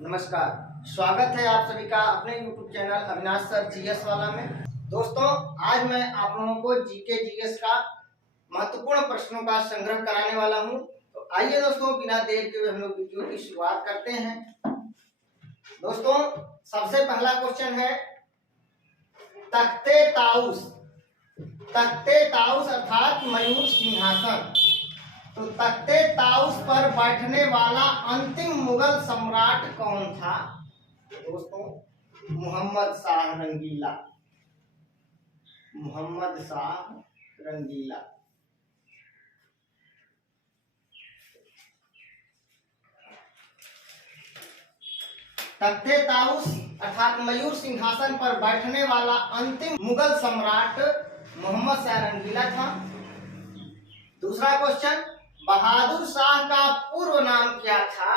नमस्कार, स्वागत है आप सभी का अपने YouTube channel Avinash sir GS वाला में। दोस्तों, आज मैं आप लोगों को जीके जीएस का महत्वपूर्ण प्रश्नों का संग्रह कराने वाला हूं। तो आइए दोस्तों, बिना देर के हुए हम लोग वीडियो की शुरुआत करते हैं। दोस्तों, सबसे पहला क्वेश्चन है तख्ते ताउस। तख्ते ताउस अर्थात मयूर सिंहासन। तो तख्ते ताउस पर बैठने वाला अंतिम मुगल सम्राट कौन था? दोस्तों, मोहम्मद शाह रंगीला। मोहम्मद शाह रंगीला। तख्ते ताउस अर्थात मयूर सिंहासन पर बैठने वाला अंतिम मुगल सम्राट मोहम्मद शाह रंगीला था। दूसरा क्वेश्चन, बहादुर शाह का पूर्व नाम क्या था?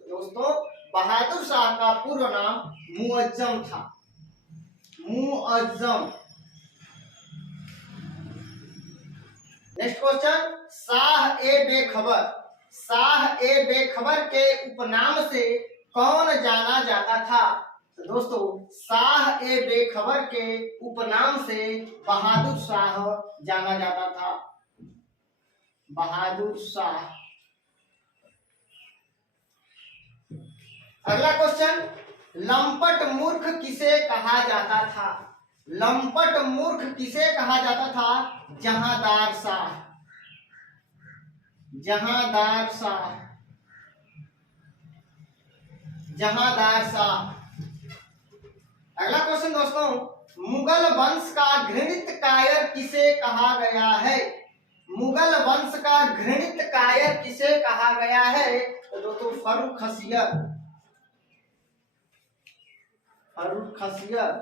दोस्तों, बहादुर शाह का पूर्व नाम मुअज्जम था। मुअज्जम। नेक्स्ट क्वेश्चन, शाह ए बेखबर। शाह ए बेखबर के उपनाम से कौन जाना जाता था? तो दोस्तों, शाह ए बेखबर के उपनाम से बहादुर शाह जाना जाता था। बहादुर शाह। अगला क्वेश्चन, लंपट मूर्ख किसे कहा जाता था? लंपट मूर्ख किसे कहा जाता था? जहांदार शाह। जहांदार शाह। जहांदार शाह। अगला क्वेश्चन दोस्तों, मुगल वंश का घृणित कायर किसे कहा गया है? मुगल वंश का घृणित कायर किसे कहा गया है? तो दोस्तों, फर्रुखसियर। फर्रुखसियर।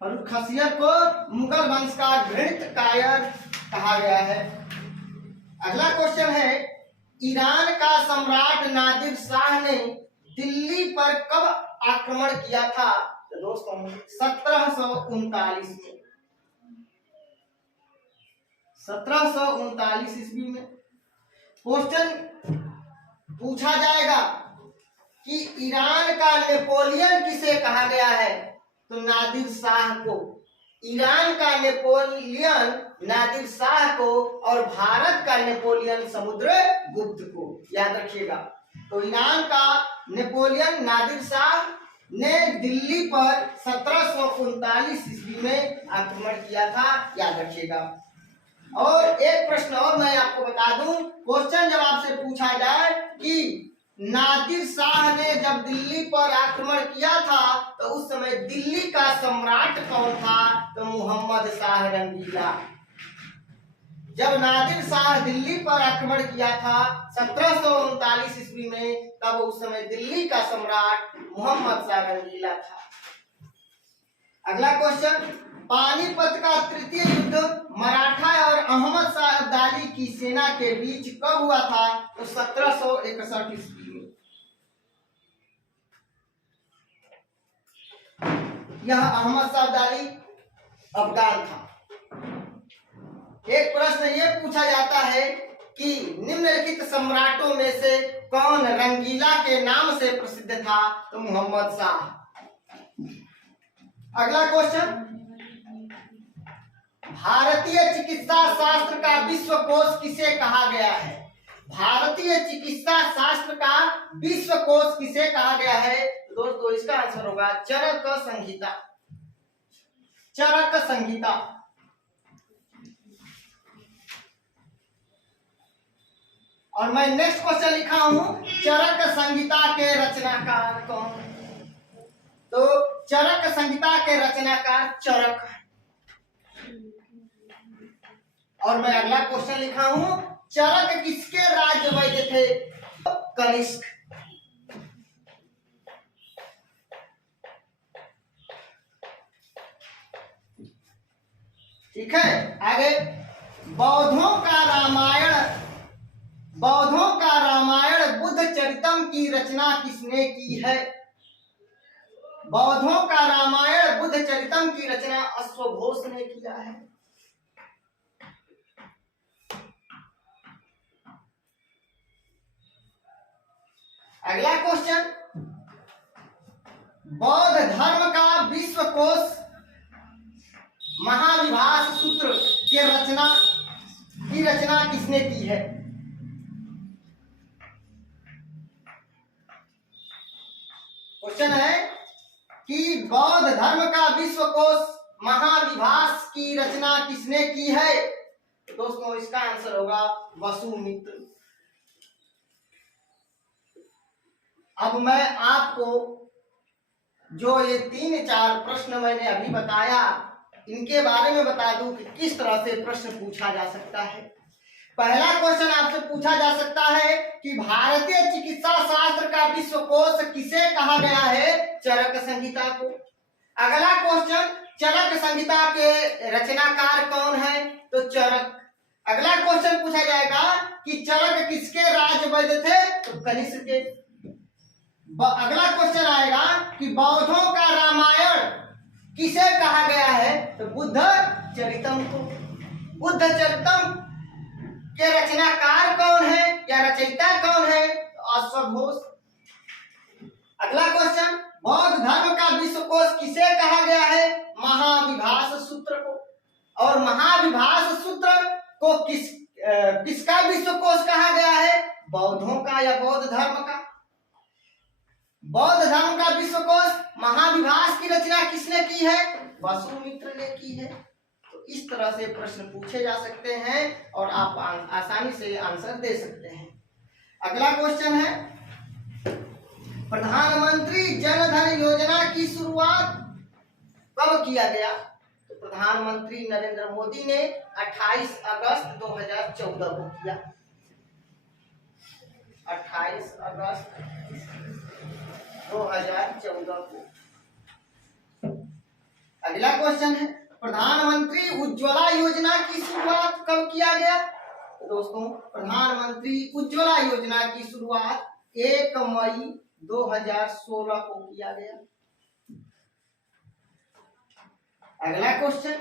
फर्रुखसियर को मुगल वंश का घृणित कायर कहा गया है। अगला क्वेश्चन है, ईरान का सम्राट नादिर शाह ने दिल्ली पर कब आक्रमण किया था? तो दोस्तों, 1739 में। 1739 ईस्वी में। क्वेश्चन पूछा जाएगा कि ईरान का नेपोलियन किसे कहा गया है? तो नादिर शाह को। ईरान का नेपोलियन नादिर शाह को और भारत का नेपोलियन समुद्रगुप्त को। याद रखिएगा। तो ईरान का नेपोलियन नादिर शाह ने दिल्ली पर 1739 ईस्वी में आक्रमण किया था। याद रखिएगा। और एक प्रश्न और मैं आपको बता दूं, क्वेश्चन जब आपसे पूछा जाए कि नादिर शाह ने जब दिल्ली पर आक्रमण किया था तो उस समय दिल्ली का सम्राट कौन था? तो मोहम्मद शाह रंगीला। जब नादिर शाह दिल्ली पर आक्रमण किया था 1739 ईस्वी में, तब उस समय दिल्ली का सम्राट मोहम्मद शाह रंगीला था। अगला क्वेश्चन, पानीपत का तृतीय युद्ध मराठा और अहमद शाह अब्दाली की सेना के बीच कब हुआ था? तो 1761 ईस्वी में। यह अहमद शाह अब्दाली अफगान था। एक प्रश्न ये पूछा जाता है कि निम्नलिखित सम्राटों में से कौन रंगीला के नाम से प्रसिद्ध था? तो मोहम्मद शाह। अगला क्वेश्चन, भारतीय चिकित्सा शास्त्र का विश्वकोश किसे कहा गया है? भारतीय चिकित्सा शास्त्र का विश्वकोश किसे कहा गया है? दोस्तों, इसका आंसर होगा चरक संहिता। चरक संहिता। और मैं नेक्स्ट क्वेश्चन लिखा हूं, चरक संहिता के रचनाकार कौन? तो चरक संहिता के रचनाकार चरक। और मैं अगला क्वेश्चन लिखा हूं, चरक किसके राज्य वैद्य थे? कनिष्क। ठीक है, आगे, बौद्धों का रामायण बुद्ध चरितम की रचना किसने की है? बौद्धों का रामायण बुद्ध चरितम की रचना अश्वघोष ने किया है। अगला क्वेश्चन, बौद्ध धर्म का विश्वकोश महाविभास सूत्र की रचना किसने की है? क्वेश्चन है कि बौद्ध धर्म का विश्वकोश महाविभास की रचना किसने की है? तो दोस्तों इसका आंसर होगा वसुमित्र। अब मैं आपको जो ये 3-4 प्रश्न मैंने अभी बताया, इनके बारे में बता दूं कि किस तरह से प्रश्न पूछा जा सकता है। पहला क्वेश्चन आपसे पूछा जा सकता है कि भारतीय चिकित्सा शास्त्र का विश्वकोश किसे कहा गया है? चरक संहिता को। अगला क्वेश्चन, चरक संहिता के रचनाकार कौन है? तो चरक। अगला क्वेश्चन पूछा जाएगा कि चरक किसके राजवैद्य थे? तो कनिष्क के। अगला क्वेश्चन आएगा कि बौद्धों का रामायण किसे कहा गया है? तो बुद्ध चरितम को। बुद्ध चरितम के रचनाकार कौन है या रचयिता कौन है? तो अश्वघोष। अगला क्वेश्चन, बौद्ध धर्म का विश्वकोश किसे कहा गया है? महाविभास सूत्र को। और महाविभास सूत्र को किसका विश्वकोश कहा गया है? बौद्धों का या बौद्ध धर्म का? बौद्ध धर्म का विश्वकोश महाविभास की रचना किसने की है? वसुमित्र ने की है। तो इस तरह से प्रश्न पूछे जा सकते हैं और आप आसानी से आंसर दे सकते हैं। अगला क्वेश्चन है, प्रधानमंत्री जन धन योजना की शुरुआत कब किया गया? तो प्रधानमंत्री नरेंद्र मोदी ने 28 अगस्त 2014 को किया। 28 अगस्त 2014 को। अगला क्वेश्चन है, प्रधानमंत्री उज्ज्वला योजना की शुरुआत कब किया गया? तो दोस्तों प्रधानमंत्री उज्ज्वला योजना की शुरुआत 1 मई 2016 को किया गया। अगला क्वेश्चन,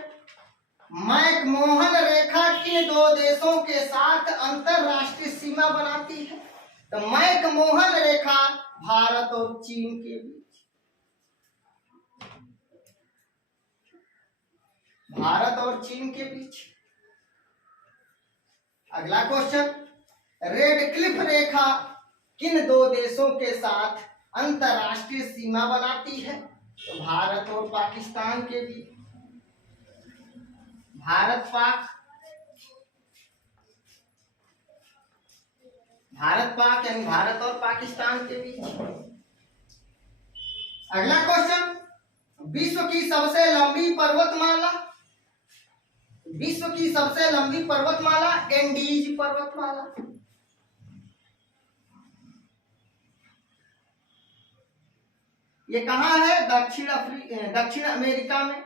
मैकमोहन रेखा किन 2 देशों के साथ अंतरराष्ट्रीय सीमा बनाती है? तो मैकमोहन रेखा भारत और चीन के बीच। भारत और चीन के बीच। अगला क्वेश्चन, रेड क्लिफ रेखा किन 2 देशों के साथ अंतरराष्ट्रीय सीमा बनाती है? तो भारत और पाकिस्तान के बीच। भारत पाक यानी भारत और पाकिस्तान के बीच। अगला क्वेश्चन, विश्व की सबसे लंबी पर्वतमाला। विश्व की सबसे लंबी पर्वतमाला एंडीज पर्वतमाला। ये कहाँ है? दक्षिण अमेरिका में।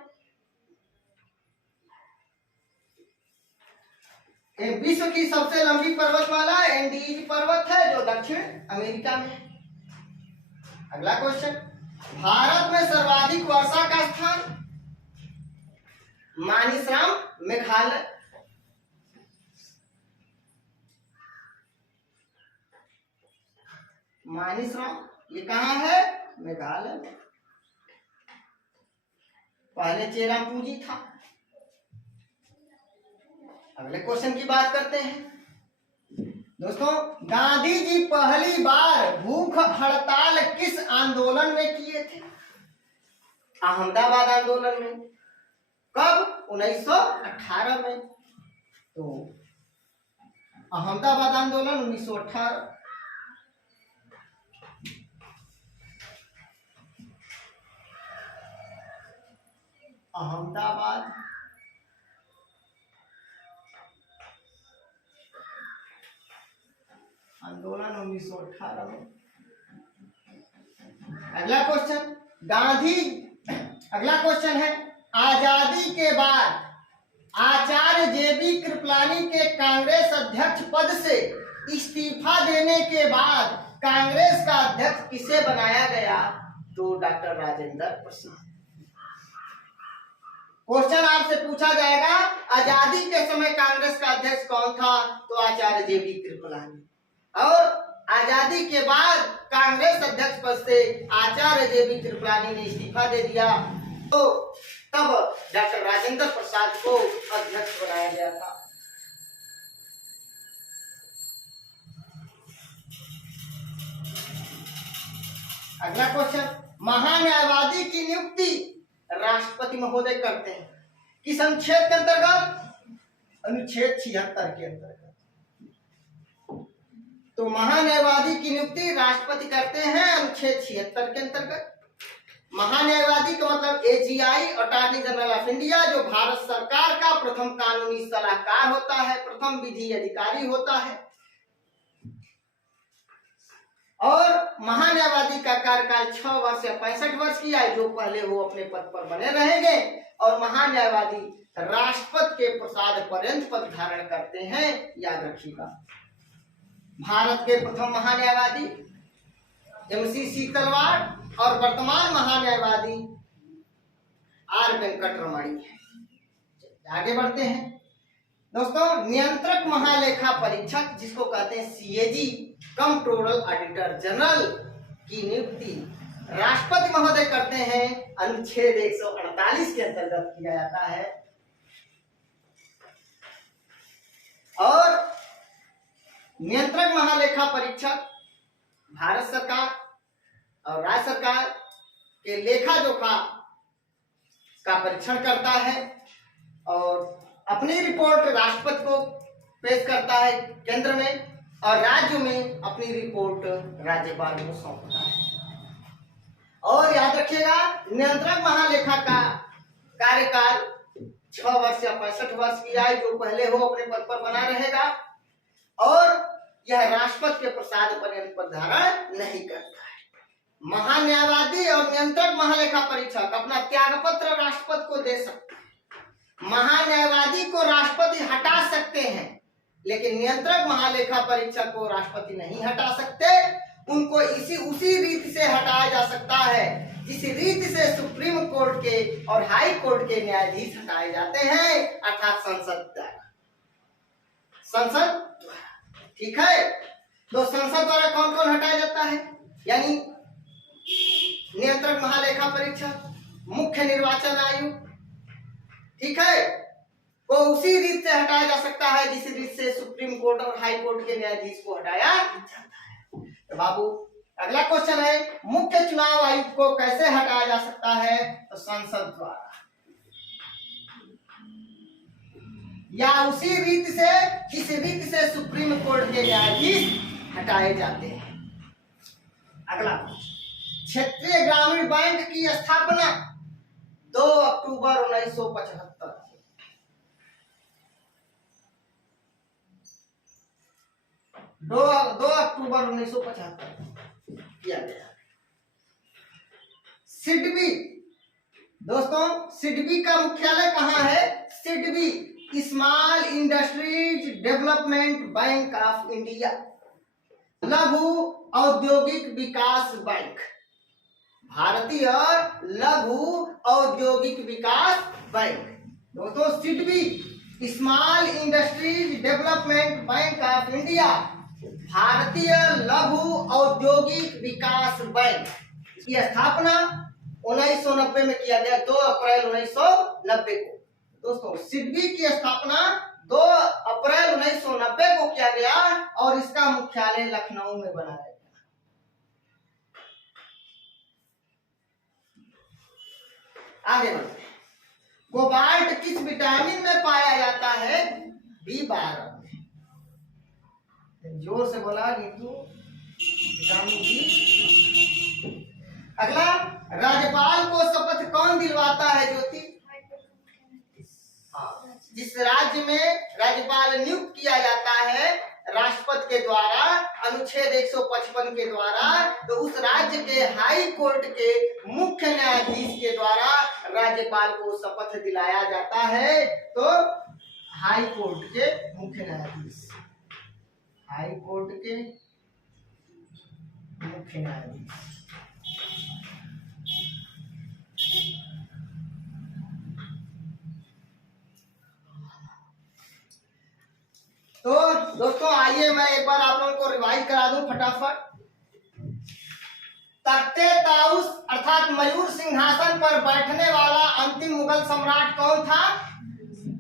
विश्व की सबसे लंबी पर्वतमाला एंडीज पर्वत है जो दक्षिण अमेरिका में है। अगला क्वेश्चन, भारत में सर्वाधिक वर्षा का स्थान? मानिसराम मेघालय। मानिसराम ये कहाँ है? मेघालय में। पहले चेरापूंजी था। अगले क्वेश्चन की बात करते हैं। दोस्तों गांधी जी पहली बार भूख हड़ताल किस आंदोलन में किए थे? अहमदाबाद आंदोलन में। कब? 1918 में। तो अहमदाबाद आंदोलन 1918। अहमदाबाद आंदोलन 1918 में। अगला क्वेश्चन है, आजादी के बाद आचार्य जेबी कृपलानी के कांग्रेस अध्यक्ष पद से इस्तीफा देने के बाद कांग्रेस का अध्यक्ष किसे बनाया गया? तो डॉक्टर राजेंद्र प्रसाद। क्वेश्चन आपसे पूछा जाएगा आजादी के समय कांग्रेस का अध्यक्ष कौन था? तो आचार्य जेबी कृपलानी। और आजादी के बाद कांग्रेस अध्यक्ष पद से आचार्य JB कृपलानी ने इस्तीफा दे दिया, तो तब डॉक्टर राजेंद्र प्रसाद को अध्यक्ष बनाया गया था। अगला क्वेश्चन, महान्यायवादी की नियुक्ति राष्ट्रपति महोदय करते हैं किस अनुच्छेद के अंतर्गत? अनुच्छेद 76 के अंतर्गत। तो महान्यायवादी की नियुक्ति राष्ट्रपति करते हैं अनुच्छेद 76 के अंतर्गत। महान्यायवादी का मतलब AGI, attorney general of India, जो भारत सरकार का प्रथम कानूनी सलाहकार होता है, प्रथम विधि अधिकारी होता है। और महान्यायवादी का कार्यकाल 6 वर्ष या 65 वर्ष की आयु जो पहले वो अपने पद पर बने रहेंगे। और महान्यायवादी राष्ट्रपति के प्रसाद पर्यंत पद धारण करते हैं, याद रखिएगा। भारत के प्रथम महान्यायवादी MC सीतलवाड़ और वर्तमान महान्यायवादी R वेंकटरमणी है। आगे बढ़ते हैं दोस्तों, नियंत्रक महालेखा परीक्षक जिसको कहते हैं CAG, कंट्रोलर ऑडिटर जनरल की नियुक्ति राष्ट्रपति महोदय करते हैं, अनुच्छेद 148 के अंतर्गत किया जाता है। और नियंत्रक महालेखा परीक्षक भारत सरकार और राज्य सरकार के लेखा जोखा का परीक्षण करता है और अपनी रिपोर्ट राष्ट्रपति को पेश करता है केंद्र में, और राज्य में अपनी रिपोर्ट राज्यपाल को सौंपता है। और याद रखिएगा, नियंत्रक महालेखा का कार्यकाल 6 वर्ष या 65 वर्ष की आयु जो पहले हो अपने पद पर बना रहेगा, और यह राष्ट्रपति के प्रसाद पर्यंत पद धारण नहीं करता है। महान्यायवादी और नियंत्रक महालेखा परीक्षक अपना त्यागपत्र राष्ट्रपति को दे सकते हैं। महान्यायवादी को राष्ट्रपति हटा सकते हैं, लेकिन नियंत्रक महालेखा परीक्षक को राष्ट्रपति नहीं हटा सकते। उनको उसी रीति से हटाया जा सकता है जिस रीति से सुप्रीम कोर्ट के और हाई कोर्ट के न्यायाधीश हटाए जाते हैं, अर्थात संसद द्वारा। ठीक है, तो संसद द्वारा कौन कौन हटाया जाता है? यानी नियंत्रक महालेखा परीक्षक, मुख्य निर्वाचन आयुक्त, ठीक है, वो उसी रीत से हटाया जा सकता है जिस रीत से सुप्रीम कोर्ट और हाई कोर्ट के न्यायाधीश को हटाया जाता है। तो बाबू अगला क्वेश्चन है, मुख्य चुनाव आयुक्त को कैसे हटाया जा सकता है? तो संसद द्वारा, या उसी रीत से जिस रीत से सुप्रीम कोर्ट के न्यायाधीश हटाए जाते हैं। अगला, क्षेत्रीय ग्रामीण बैंक की स्थापना 2 अक्टूबर 1975 2 अक्टूबर 1975 किया गया। सिडबी, दोस्तों सिडबी का मुख्यालय कहाँ है? SIDBI small industries development bank of India, लघु औद्योगिक विकास बैंक, भारतीय लघु औद्योगिक विकास बैंक। दोस्तों SIDBI small industries development bank of India, भारतीय लघु औद्योगिक विकास बैंक की स्थापना 1990 में किया गया, 2 अप्रैल 1990 को। दोस्तों सिडबी की स्थापना 2 अप्रैल 1990 को किया गया और इसका मुख्यालय लखनऊ में बनाया गया। आगे बढ़ते हैं, कोबाल्ट किस विटामिन में पाया जाता है? B12 में। जोर से बोला नीतू, विटामिन B। अगला, राज्यपाल को शपथ कौन दिलवाता है? ज्योति, जिस राज्य में राज्यपाल नियुक्त किया जाता है राष्ट्रपति के द्वारा, अनुच्छेद 155 के द्वारा, तो उस राज्य के हाई कोर्ट के मुख्य न्यायाधीश के द्वारा राज्यपाल को शपथ दिलाया जाता है। तो हाई कोर्ट के मुख्य न्यायाधीश, हाई कोर्ट के मुख्य न्यायाधीश। तो दोस्तों आइए मैं एक बार आप लोगों को रिवाइज करा दूं फटाफट। तख्ते ताउस अर्थात मयूर सिंहासन पर बैठने वाला अंतिम मुगल सम्राट कौन था?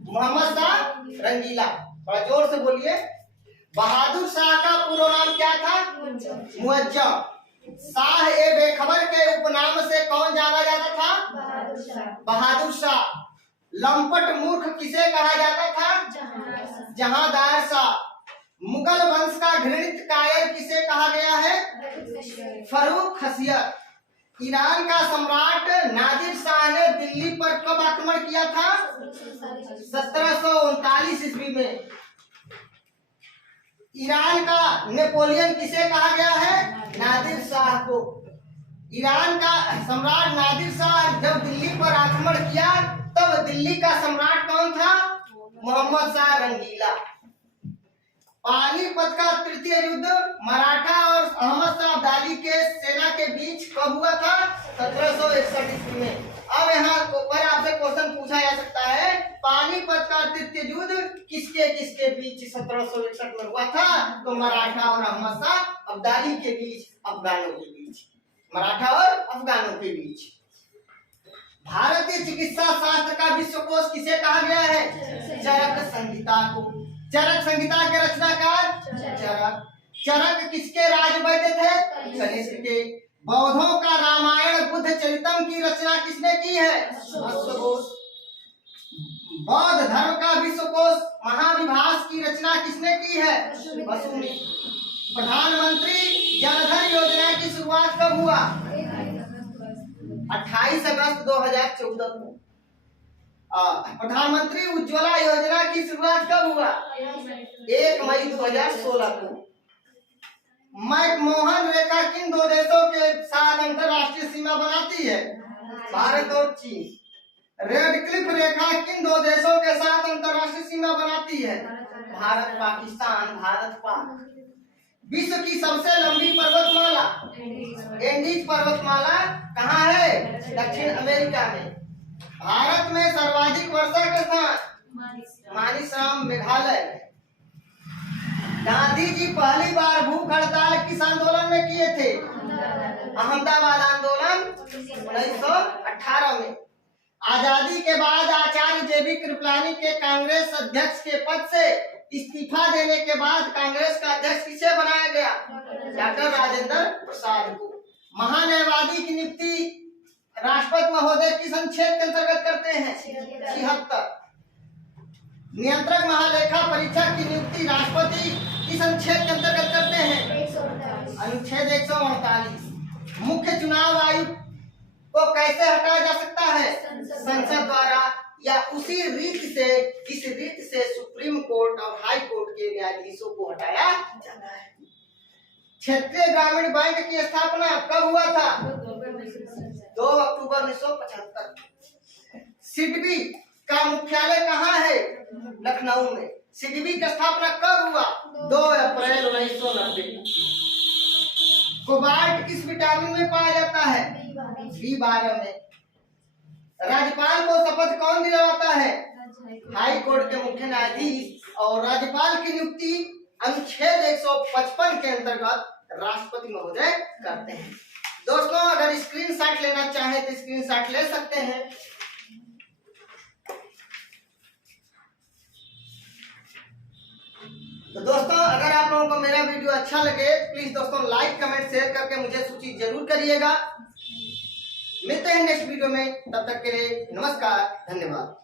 मोहम्मद शाह रंगीला। बड़ा जोर से बोलिए। बहादुर शाह का पूरा नाम क्या था? मुअज्जम। शाह ए बेखबर के उपनाम से कौन जाना जाता था? बहादुर शाह। लंपट मूर्ख किसे कहा जाता था? जहांदार शाह। मुगल वंश का घृणित कायर किसे कहा गया है? फर्रुख खसियत। ईरान का सम्राट नादिर शाह ने दिल्ली पर कब आक्रमण किया था? 1739 ईस्वी में। ईरान का नेपोलियन किसे कहा गया है? नादिर शाह को। ईरान का सम्राट नादिर शाह जब दिल्ली पर आक्रमण किया तब दिल्ली का सम्राट कौन था? मोहम्मद शाह रंगीला। पानीपत का तृतीय युद्ध मराठा और अहमद शाह अब्दाली के सेना के बीच कब हुआ था? 1761 ईस्वी में। अब यहाँ पर आपसे क्वेश्चन पूछा जा सकता है, पानीपत का तृतीय युद्ध किसके किसके बीच 1761 में हुआ था? तो मराठा और अहमद शाह अब्दाली के बीच, अफगानों के बीच। मराठा और अफगानों के बीच। भारतीय चिकित्सा शास्त्र का विश्वकोश किसे कहा गया है? चरक संहिता को। चरक संहिता के रचनाकार चरक। चरक किसके राजवैद्य थे? कनिष्क के। बौद्धों का रामायण बुद्ध चरितम की रचना किसने की है? अश्वघोष। बौद्ध धर्म का विश्वकोश महाविभास की रचना किसने की है? वसुनी। प्रधानमंत्री जनधन योजना की शुरुआत कब हुआ? 28 अगस्त 2014 को। प्रधानमंत्री उज्ज्वला योजना की शुरुआत कब हुआ? 1 मई 2016 को। मैकमोहन रेखा किन दो देशों के साथ अंतरराष्ट्रीय सीमा बनाती है? भारत और चीन। रेड क्लिफ रेखा किन दो देशों के साथ अंतरराष्ट्रीय सीमा बनाती है? भारत पाकिस्तान, भारत पाक। विश्व की सबसे लंबी पर्वतमाला एंडीज पर्वतमाला कहाँ है? दक्षिण अमेरिका में। भारत में सर्वाधिक वर्षा का स्थान? मानिसराम, मेघालय। गांधी जी पहली बार भूख हड़ताल किस आंदोलन में किए थे? अहमदाबाद आंदोलन 1918 में। आजादी के बाद आचार्य जेबी कृपलानी के कांग्रेस अध्यक्ष के पद से इस्तीफा देने के बाद कांग्रेस का अध्यक्ष किसे बनाया गया? डॉक्टर राजेंद्र प्रसाद को। महान्यायवादी की नियुक्ति राष्ट्रपति महोदय किस अनुच्छेद के अंतर्गत करते हैं? 76। नियंत्रक महालेखा परीक्षक की नियुक्ति राष्ट्रपति किस अनुच्छेद के अंतर्गत करते हैं? अनुच्छेद 148। मुख्य चुनाव आयुक्त को कैसे हटाया जा सकता है? संसद द्वारा या उसी रीत से जिस रीत से सुप्रीम कोर्ट और हाई कोर्ट के न्यायाधीशों को हटाया जाता है। क्षेत्रीय ग्रामीण बैंक की स्थापना कब हुआ था? 2 अक्टूबर 1975। सिडबी का मुख्यालय कहाँ है? लखनऊ में। सिडबी की स्थापना कब हुआ? 2 अप्रैल 1990। कोबाल्ट किस विटामिन में पाया जाता है? B12 में। राज्यपाल को शपथ कौन दिलवाता है? हाई कोर्ट के मुख्य न्यायाधीश। और राज्यपाल की नियुक्ति अनुच्छेद 155 के अंतर्गत राष्ट्रपति महोदय करते हैं। दोस्तों, अगर स्क्रीनशॉट लेना चाहें तो स्क्रीनशॉट ले सकते हैं। तो दोस्तों, अगर आप लोगों को मेरा वीडियो अच्छा लगे प्लीज दोस्तों लाइक, कमेंट, शेयर करके मुझे सूचित जरूर करिएगा। मिलते हैं नेक्स्ट वीडियो में, तब तक के लिए नमस्कार, धन्यवाद।